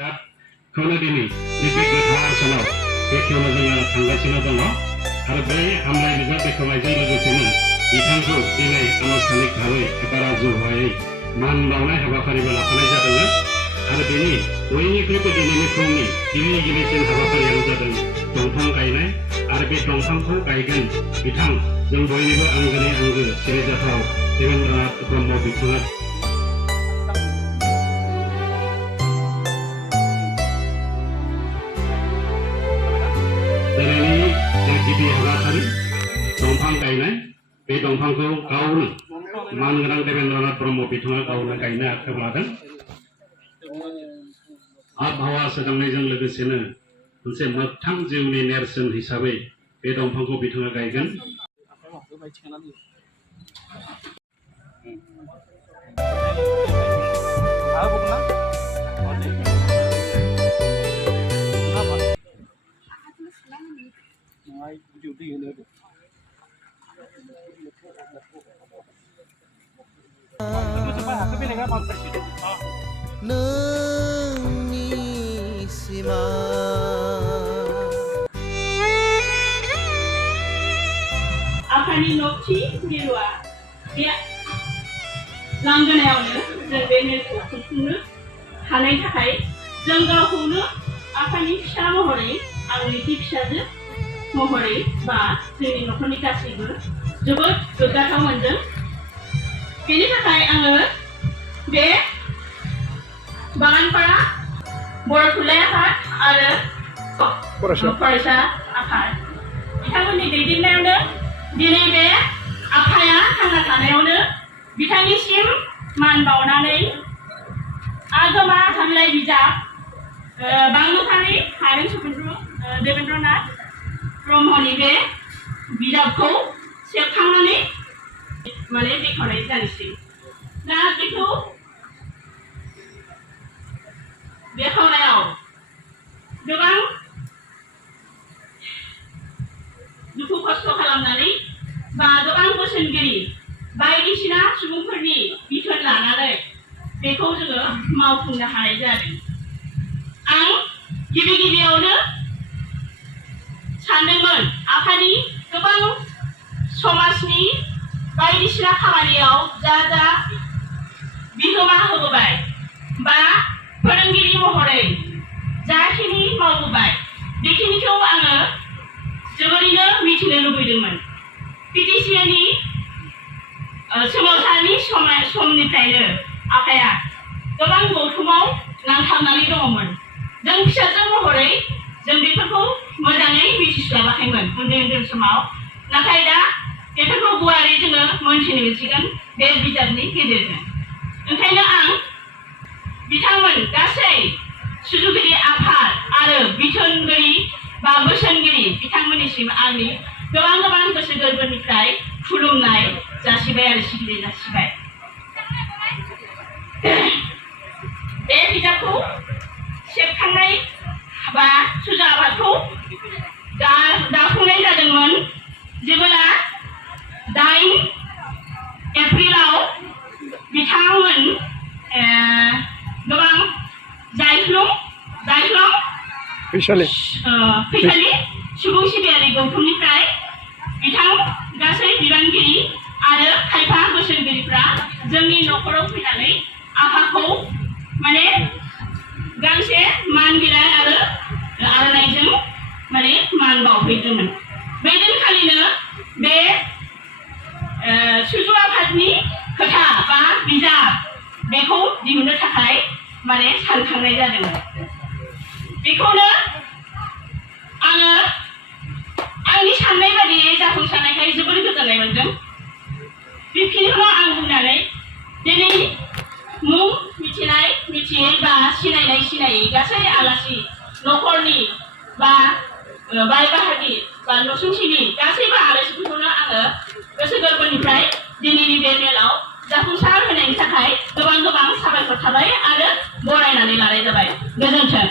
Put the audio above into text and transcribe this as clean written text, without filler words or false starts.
खौनो दिनै नैबे गोथार सानाव बेखेवनो जोङो थांगासिनो दङ आरो बे हामलाय बिजाब बेखेवनायजों लोगोसेनो बिथांखौ दिनै आनुষ্ঠাनिक भाबै एबा राजुहायै मान बावनाय हाबाफारिबो लाफानाय जादोंमोन आरो बेनि बयनिख्रुइबो दिनैनि फुंनि गिबिसिन हाबाफारियानो जादों दंफां गायनाय आरो बे दंफांखौ गायगोन बिथां जों बयनिबो आंगोनि आंगो सिनायजाथाव देवेन्द्रनाथ ब्रह्म बिथाङा गिबि हाबाफारि दंफां गायनाय बे दंफांखौ गावनो मानगोनां देवेन्द्रनाथ ब्रह्म बिथाङा गावनो गायनो आखायाव लादों आबहावा सोदांनायजों लोगोसेनो मोनसे मोगथां जिउनि नेरसोन हिसाबै बे दंफांखौ बिथाङा गायगोन नोंनि सिमा आफानि न'थि मिरुआ बे लांगोनायावनो जों बे मेलखौ खुंफुंनो हानायनि थाखाय जों गावखौनो आफानि फिसा महरै आंनि फिसाजो महरै बा जोंनि न'खरनि गासैबो जोबोद गोग्गाथाव मोनदों बेनि थाखाय आङो बे बागानपारा बर' थुनलाइ आफाद आरो फरायसा आफाद बिथांमोननि दैदेननायावनो दिनै बे आफाया थांना थानायावनो बिथांनिसिम मान बावनानै आगोमा हामलाय बिजाब बांलुखारि हारें सुबुंथु देवेन्द्रनाथ ब्रह्मनि बे बिजाबखौ सेबखांनानै माने बेखेवनाय जानोसै दा बेखौ बेखेवनायाव गोबां दुखु खस्थ' खालामनानै बा गोबां बोसोनगिरि बायदिसिना सुबुंफोरनि बिथोन लानानै बेखौ जोङो मावफुंनो हानाय जादों आं गिबियावनो सानदोंमोन आफानि गोबां समाजनि बायदिसिना खामानियाव जा बिहोमा होबोबाय बा फोरोंगिरि महरै जाखिनि मावबोबाय बेखिनिखौ आङो जोबोरैनो मिथिनो लुबैदोंमोन पिटिसिनि सोमावसारनि समनिफ्रायनो आफाया गोबां गौथुमाव नांथाबनानै दङमोन जों फिसाजो महरै जों बेफोरखौ मोजाङै मिथिस्लाबाखैमोन उन्दै समाव नाथाय दा बेफोरखौ गुवारै जोङो मोनथिनो मोनसिगोन बे बिजाबनि गेजेरजों ओंखायनो आं बिथांमोन गासै सुजुगिरि आफाद आरो बिथोनगिरि बा बोसोनगिरि बिथांमोननिसिम आंनि गोबां गोसो गोरबोनिफ्राय खुलुमनाय जासिबाय आरो सिबिनाय जासिबाय बे बिजाबखौ सेबखांनाय बा सुजा आफादखौ दाफुंनाय जादोंमोन जेब्ला 8 एप्रिलाव बिथांमोन गोबां जायख्लं फैसालि सुबुं सिबियारि गौथुमनिफ्राय बिथां गासै बिबानगिरि आरो खायफा बोसोनगिरिफ्रा जोंनि न'खराव फैनानै आफाखौ माने गांसे मान बिलाइ आरो आर'नाइजों माने मान बावहैदोंमोन बै दिनखालिनो बे सुजु आफादनि खोथा बा बिजाब बेखौ दिहुननो थाखाय माने सानखांनाय जादोंमोन बेखौनो आङो आंनि साननाय बादियै जाफुंसारनायखाय जोबोर गोजोननाय मोनदों बेखिनिखौ आं बुंनानै दिनै मुं मिथियै बा सिनायै गासै आलासि न'खरनि बा बाय बाहागि बा नसुंसेनि गासैबो आलासिफोरखौनो आङो गोसो गोरबोनिफ्राय दिनैनि बे मेलाव जाफुंसार होनायनि थाखाय गोबां साबायखर थाबाय आरो बरायनानै लानाय जाबाय गोजोन्थों।